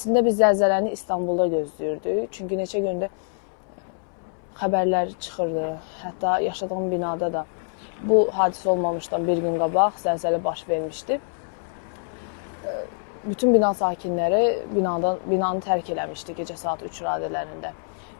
Əslində biz zəlzələni İstanbulda gözləyirdik. Çünki neçə gündə xəbərlər çıxırdı. Hətta yaşadığım binada da bu hadisə olmamışdan bir gün qabaq zəlzələ baş vermişdi. Bütün bina sakinləri binadan binanı tərk eləmişdi gecə saat 3 radələrində.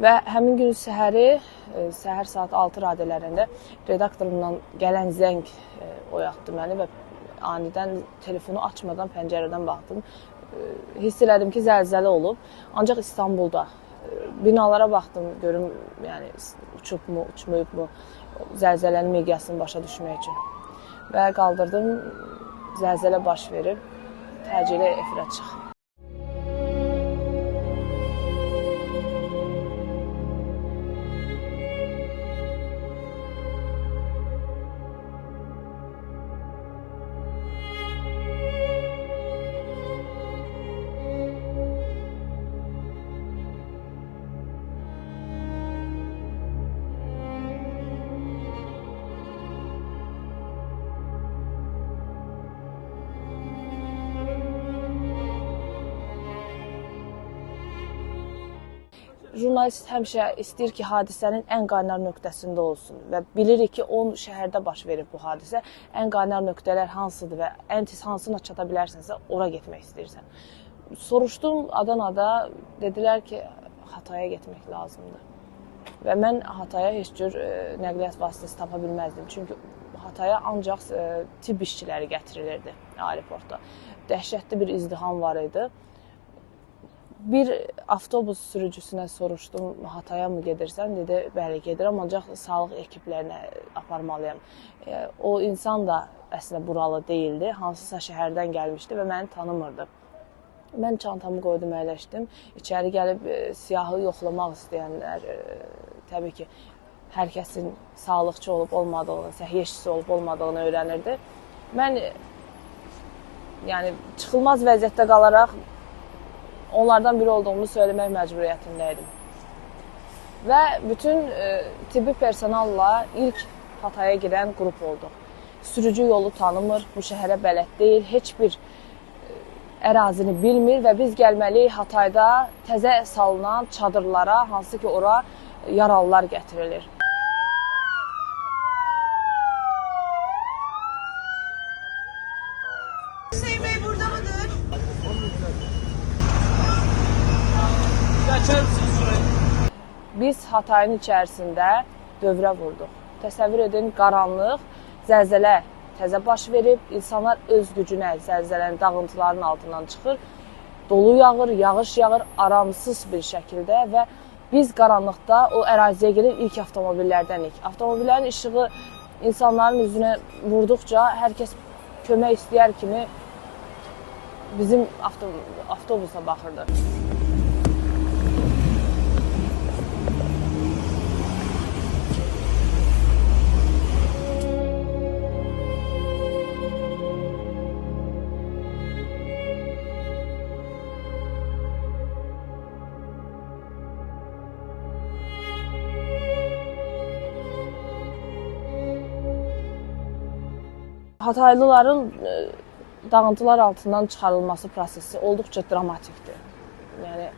Və həmin gün səhəri e, səhər saat 6 radələrində redaktorumdan gələn zəng e, oyatdı məni və anidən telefonu açmadan pəncərədən baxdım. E, Hiss elədim ki, zəlzələ olub. Ancaq İstanbulda E, binalara baxdım, görüm yəni uçubmu, uçmayıbmı, zəlzələnin miqyasını başa düşmək üçün. Və qaldırdım, zəlzələ baş verib, təcili efirə çıx. Jurnalist həmişə istəyir ki, hadisənin ən qaynar nöqtəsində olsun və bilirik ki, 10 şəhərdə baş verib bu hadisə. Ən qaynar nöqtələr hansıdır və ən tez hansına çata bilərsənsə, ora getmək istəyirsən. Soruşdum Adanada, dedilər ki, Hataya getmək lazımdır. Və mən Hataya heç cür e, nəqliyyat vasitəsi tapa bilməzdim. Çünki Hataya ancaq e, tibb işçiləri gətirilirdi aeroportda. Dəhşətli bir izdiham var idi. Bir avtobus sürücüsünə soruşdum, Hataya mı gedirsən? Dedi, bəli, gedirəm, ancaq sağlıq ekiplərinə aparmalıyam. E, O insan da əslində buralı deyildi, hansısa şəhərdən gəlmişdi və məni tanımırdı. Mən çantamı qoydum, əyləşdim. İçəri gəlib e, siyahı yoxlamaq istəyənlər e, təbii ki, hər kəsin sağlıqçı olub olmadığını, səhiyyə işçisi olub olmadığını öyrənirdi. Mən yəni çıxılmaz vəziyyətdə qalaraq onlardan biri olduğumu söyləmək məcburiyyətində idim. Və bütün e, tibbi personalla ilk Hataya gedən qrup olduq. Sürücü yolu tanımır, bu şəhərə bələd deyil, heç bir e, ərazini bilmir və biz gəlməliyik Hatayda təzə salınan çadırlara, hansı ki ora yaralılar gətirilir. Biz Hatayın içərisində dövrə vurduq. Təsəvvür edin, qaranlıq, zəlzələ təzə baş verib, insanlar öz gücünə zəlzələnin dağıntılarının altından çıxır. Dolu yağır, yağış yağır aramsız bir şəkildə və biz qaranlıqda o əraziyə gedib ilk avtomobillərdənik. Avtomobillərin işığı insanların üzünə vurduqca hər kəs kömək istəyər kimi bizim avto avtobusa baxırdı. Hataylıların e, dağıntılar altından çıxarılması prosesi olduqca dramatikdir. Yəni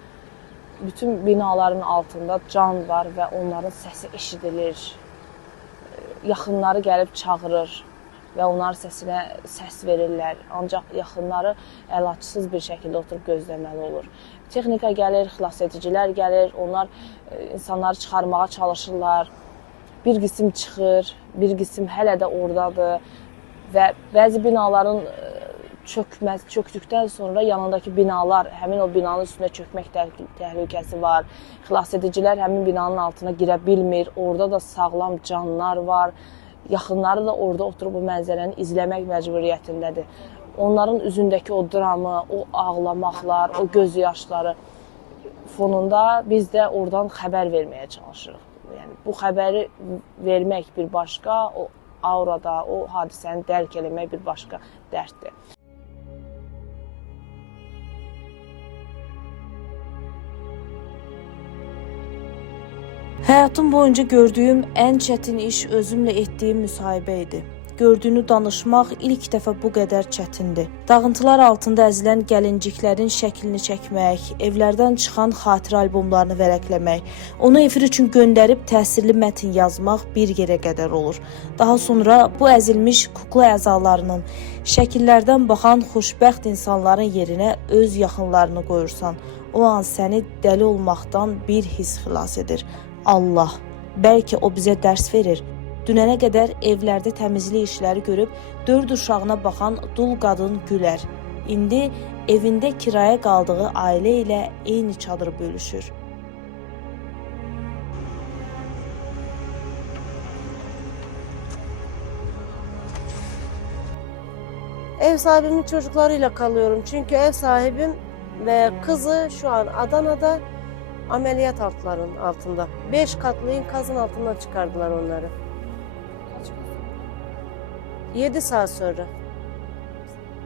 bütün binaların altında can var və onların səsi eşidilir. E, Yaxınları gəlib çağırır və onlar səsinə səs verirlər. Ancaq yaxınları əlacısız bir şəkildə oturub gözləməli olur. Texnika gəlir, xilasedicilər gəlir, onlar e, insanları çıxarmağa çalışırlar. Bir qism çıxır, bir qism hələ də ordadır və bəzi binaların e, çökməz çökdükdən sonra yanındakı binalar həmin o binanın üstünə çökmək təhl- təhlükəsi var. Xilasedicilər həmin binanın altına girə bilmir. Orada da sağlam canlar var. Yaxınları da orada oturub bu mənzərəni izləmək məcburiyyətindədir. Onların üzündəki o dramı, o ağlamaqlar, o göz yaşları fonunda biz də oradan xəbər verməyə çalışırıq. Yəni bu xəbəri vermək bir başqa, o aurada, o hadisəni dərk eləmək bir başqa dərddir. Həyatım boyunca gördüyüm ən çətin iş özümlə etdiyim müsahibə idi. Gördüyünü danışmaq ilk dəfə bu qədər çətindir. Dağıntılar altında əzilən gəlinciklərin şəklini çəkmək, evlərdən çıxan xatirə albomlarını vərəqləmək, onu efir üçün göndərib təsirli mətn yazmaq bir yerə qədər olur. Daha sonra bu əzilmiş kukla əzalarının şəkillərdən baxan xoşbəxt insanların yerinə öz yaxınlarını qoyursan, o an səni dəli olmaqdan bir his xilas edir. Allah. Bəlkə o bizə dərs verir. Dünənə qədər evlərdə təmizlik işləri görüb dörd uşağına baxan dul qadın gülər. İndi evində kirayə qaldığı ailə ilə eyni çadırı bölüşür. Ev sahibimin çocuklarıyla kalıyorum. Çünkü ev sahibim ve kızı şu an Adana'da ameliyat altların altında. Beş katlı enkazın altından çıkardılar onları. Yedi saat sonra.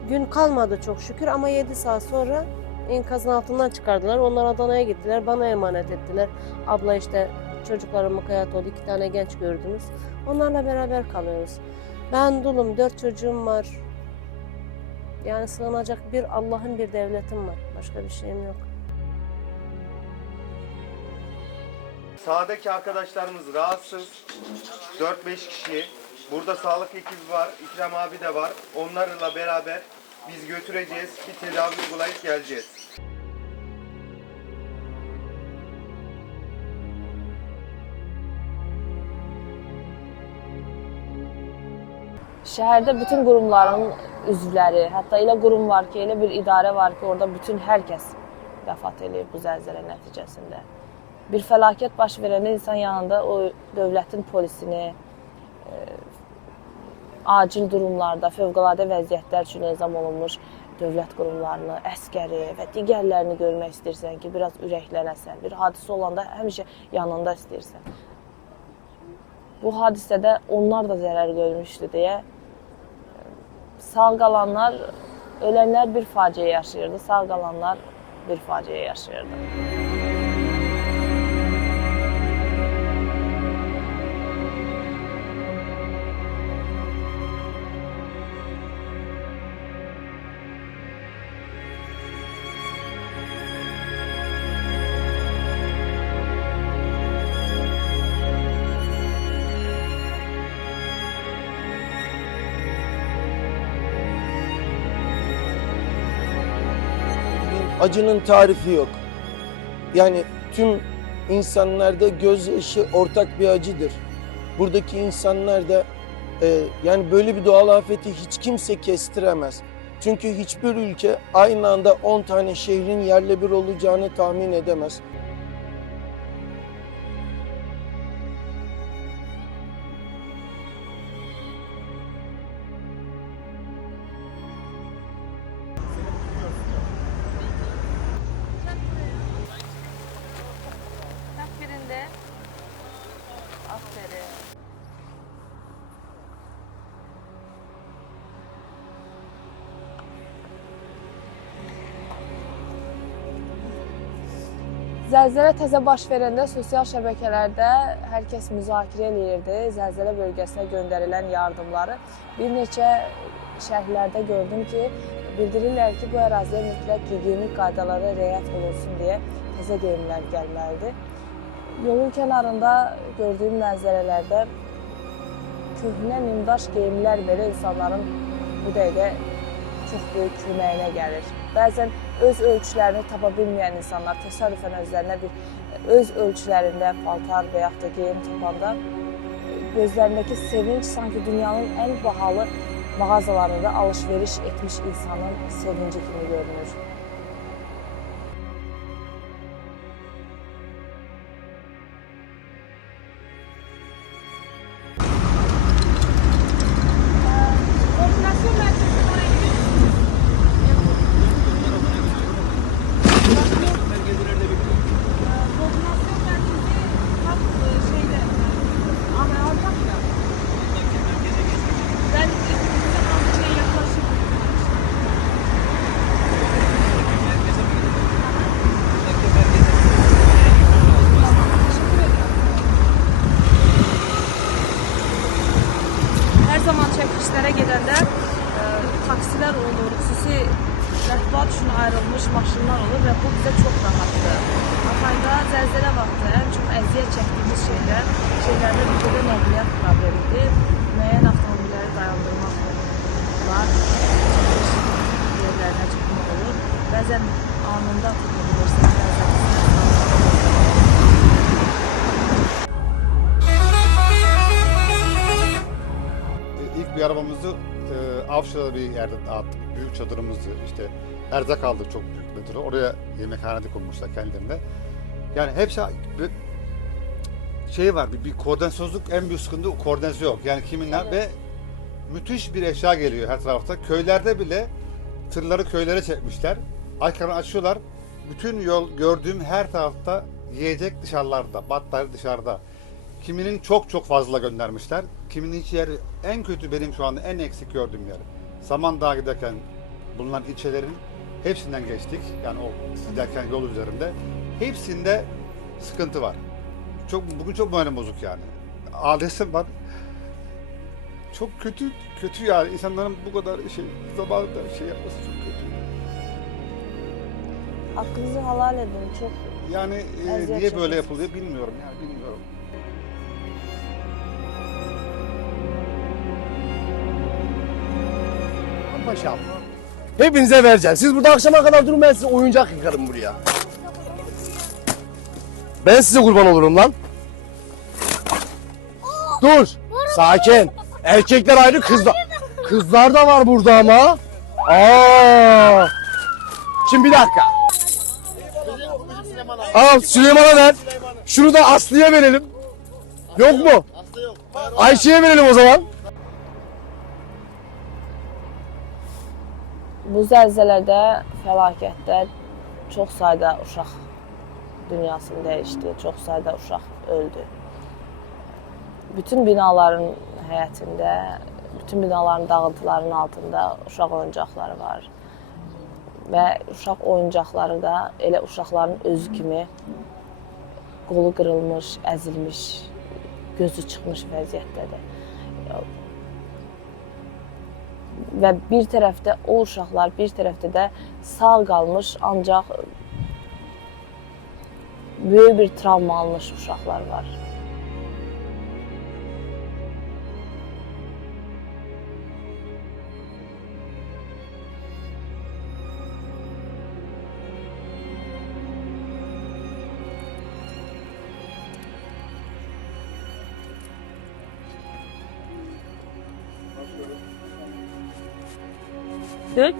Gün kalmadı çok şükür ama yedi saat sonra enkazın altından çıkardılar. Onlar Adana'ya gittiler. Bana emanet ettiler. Abla işte çocuklarım mukayyet oldu. iki tane genç gördünüz. Onlarla beraber kalıyoruz. Ben dulum. Dört çocuğum var. Yani sığınacak bir Allah'ın bir devletim var. Başka bir şeyim yok. Sağdaki arkadaşlarımız rahatsız. 4-5 kişi. Burada sağlık ekibi var. İkram abi de var. Onlarla beraber biz götüreceğiz. Bir tedavi uygulayıp geleceğiz. Şəhərdə bütün qurumların üzvləri, hətta elə qurum var ki, elə bir idarə var ki, orada bütün hər kəs vəfat eləyib bu zəlzələ nəticəsində. Bir fəlakət baş verəndə insan yanında o dövlətin polisini, acil durumlarda, fövqəladə vəziyyətlər üçün nizam olunmuş dövlət qurumlarını, əskəri və digərlərini görmək istəyirsən ki, biraz ürəklənəsən. Bir hadisə olanda həmişə yanında istəyirsən. Bu hadisədə onlar da zərər görmüşdü deyə sağ qalanlar, ölənlər bir faciə yaşayırdı, sağ qalanlar bir faciə yaşayırdı. Acının tarifi yok. Yani tüm insanlarda gözyaşı ortak bir acıdır. Buradaki insanlar da e, yani böyle bir doğal afeti hiç kimse kestiremez. Çünkü hiçbir ülke aynı anda 10 tane şehrin yerle bir olacağını tahmin edemez. Zəlzələ təzə baş verəndə sosial şəbəkələrdə hər kəs müzakirə eləyirdi zəlzələ bölgəsinə göndərilən yardımları. Bir neçə şərhlərdə gördüm ki, bildirirlər ki, bu əraziyə mütləq gigiyenik qaydalara riayət olunsun deyə təzə geyimlər gəlməlidir. Yolun kənarında gördüyüm mənzərələrdə köhnə nimdaş geyimlər belə insanların bu dəqiqə çox böyük köməyinə gəlir. Bəzən öz ölçülərini tapa bilməyən insanlar təsadüfən özlərinə bir öz ölçülərində paltar və yaxud da geyim tapanda gözlərindəki sevinc sanki dünyanın ən bahalı mağazalarında alış-veriş etmiş insanın sevinci kimi görünür. Bəzən anında E, İlk bir arabamızı e, Avşa'da bir yerde dağıttık. Büyük çadırımızı işte erzak aldık çok büyük çadır. Oraya yemekhanede kurmuşlar kendilerine. Yani hepsi bir şey var bir, bir koordinasyonsuzluk en büyük sıkıntı koordinasyon yok. Yani kiminle ve müthiş bir eşya geliyor her tarafta. Köylerde bile tırları köylere çekmişler. Aykanı açıyorlar. Bütün yol gördüğüm her tarafta yiyecek dışarılarda, battaniye dışarıda. Kiminin çok çok fazla göndermişler. Kiminin hiç yer en kötü benim şu anda en eksik gördüğüm yer. Samandağ'a giderken bulunan ilçelerin hepsinden geçtik. Yani o giderken yol üzerinde. Hepsinde sıkıntı var. Çok bugün çok moralim bozuk yani. Adesim var. Çok kötü kötü yani insanların bu kadar şey zamanında şey yapması çok kötü. Haqqınızı halal edin. Çox Yani e, niye böyle yapılıyor bilmiyorum yani bilmiyorum. Paşam. Hepinize vereceğim. Siz burada akşama kadar durun ben size oyuncak yıkarım buraya. Ben size kurban olurum lan. Dur. Sakin. Erkekler ayrı kızlar. Kızlar da var burada ama. Aa. Şimdi bir dakika. Al Süleyman'a ver. Şunu da Aslı'ya verelim. Yok mu? Ayşe'ye verelim o zaman. Bu zəlzələdə, fəlakətdə çox sayda uşaq dünyasını dəyişdi, çox sayda uşaq öldü. Bütün binaların həyətində, bütün binaların dağıntılarının altında uşaq oyuncaqları var. Və uşaq oyuncaqları da elə uşaqların özü kimi qolu qırılmış, əzilmiş, gözü çıxmış vəziyyətdədir. və bir tərəfdə o uşaqlar, bir tərəfdə də sağ qalmış, ancaq böyük bir travma almış uşaqlar var. Dök.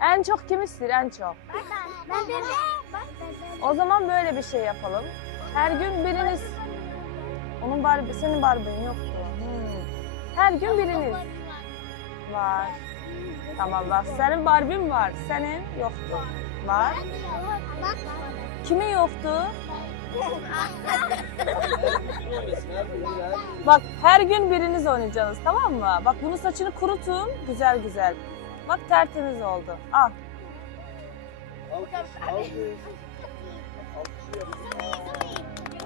En çok kim ister en çok? Ben de bak O zaman böyle bir şey yapalım. Her gün biriniz onun Barbie, senin Barbie'in yoktu. Hmm. Her gün biriniz var. Tamam bak senin Barbie'in var, senin yoktu. Bak. Kimin yoktu? Bak her gün biriniz oynayacaksınız tamam mı? Bak bunun saçını kurutun güzel güzel. Bak tertemiz oldu. Al.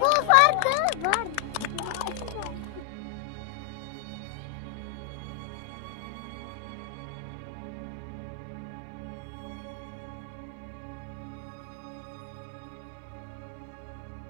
Bu farkı var.